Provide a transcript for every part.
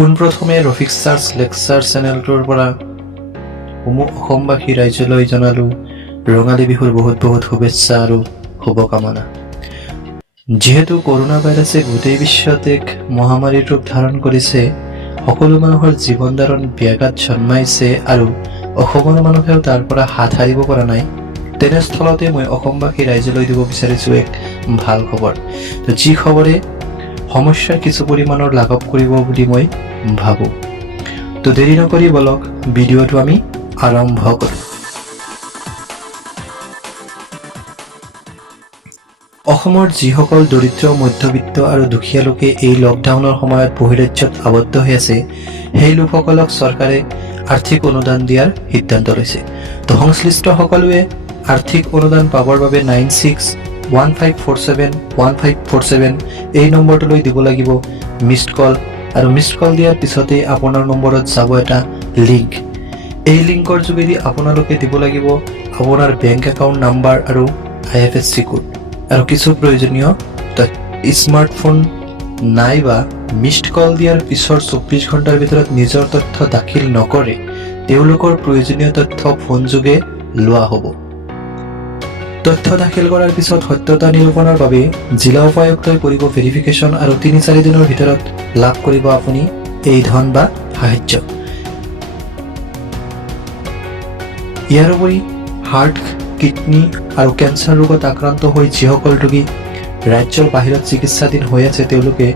পোনপ্ৰথমে Rafiq search lecture চেনেলটোৰ পৰা অসমবাসী ৰাইজলৈ জনালোঁ ৰঙালী বিহুৰ বহুত বহুত শুভেচ্ছা আৰু শুভকামনা। যিহেতু কৰোনা ভাইৰাছে গোটেই বিশ্বত এক মহামাৰীৰ ৰূপ ধাৰণ কৰিছে, সকলো মানুহৰ জীৱন ধাৰণ ব্যাঘাত জন্মাইছে আৰু অসমৰ মানুহেও তাৰ পৰা হাত সাৰিব পৰা নাই। তেনেস্থলতে মই অসমবাসী ৰাইজলৈ দিব বিচাৰিছোঁ এক ভাল খবৰ। যি খবৰে সমস্যাৰ কিছু পৰিমাণৰ লাঘৱ কৰিব বুলি মই ভাবোঁ। তো দেৰি নকৰি বলক ভিডিঅ'টো আমি আৰম্ভ কৰোঁ। অসমৰ যিসকল দৰিদ্ৰ, মধ্যবিত্ত আৰু দুখীয়া লোকে এই লকডাউনৰ সময়ত বহিৰাজ্যত আবদ্ধ হৈ আছে, সেই লোকসকলক চৰকাৰে আৰ্থিক অনুদান দিয়াৰ সিদ্ধান্ত লৈছে। তো সংশ্লিষ্ট সকলোৱে আৰ্থিক অনুদান পাবৰ বাবে 9615471547 এই নম্বৰটোলৈ দিব লাগিব মিছড কল, আৰু মিছড কল দিয়াৰ পিছতেই আপোনাৰ নম্বৰত যাব এটা লিংক। এই লিংকৰ যোগেদি আপোনালোকে দিব লাগিব আপোনাৰ বেংক একাউণ্ট নাম্বাৰ আৰু IFSC কোড আৰু কিছু প্ৰয়োজনীয় স্মাৰ্টফোন নাইবা মিছড কল দিয়াৰ পিছৰ 24 ঘণ্টাৰ ভিতৰত নিজৰ তথ্য দাখিল নকৰে তেওঁলোকৰ প্ৰয়োজনীয় তথ্য ফোন যোগে লোৱা হ'ব। তথ্য দাখিল কৰাৰ পিছত সত্যতা নিৰূপণৰ বাবে জিলা উপায়ুক্তই কৰিব ভেৰিফিকেশ্যন আৰু 3-4 দিনৰ ভিতৰত লাভ কৰিব আপুনি এই ধন বা সাহায্য। ইয়াৰ উপৰি হাৰ্ট, কিডনী আৰু কেঞ্চাৰ ৰোগত আক্ৰান্ত হৈ যিসকল ৰোগী ৰাজ্যৰ বাহিৰত চিকিৎসাধীন হৈ আছে তেওঁলোকে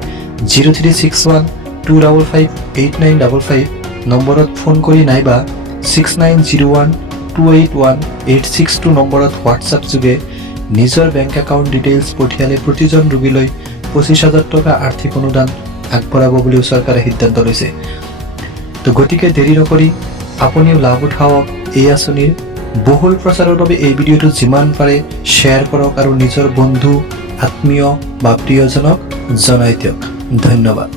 0361255895 নম্বৰত ফোন কৰি নাইবা 6901281862 নম্বৰত হোৱাটছআপ যোগে নিজৰ বেংক একাউণ্ট ডিটেইলছ পঠিয়ালে প্ৰতিজন ৰোগীলৈ 25,000 টকা আৰ্থিক অনুদান আগবঢ়াব বুলিও চৰকাৰে সিদ্ধান্ত লৈছে। তো গতিকে দেৰি নকৰি আপুনিও লাভ উঠাওক এই আঁচনিৰ। বহুল প্ৰচাৰৰ বাবে এই ভিডিঅ'টো যিমান পাৰে শ্বেয়াৰ কৰক আৰু নিজৰ বন্ধু, আত্মীয় বা প্ৰিয়জনক জনাই দিয়ক। ধন্যবাদ।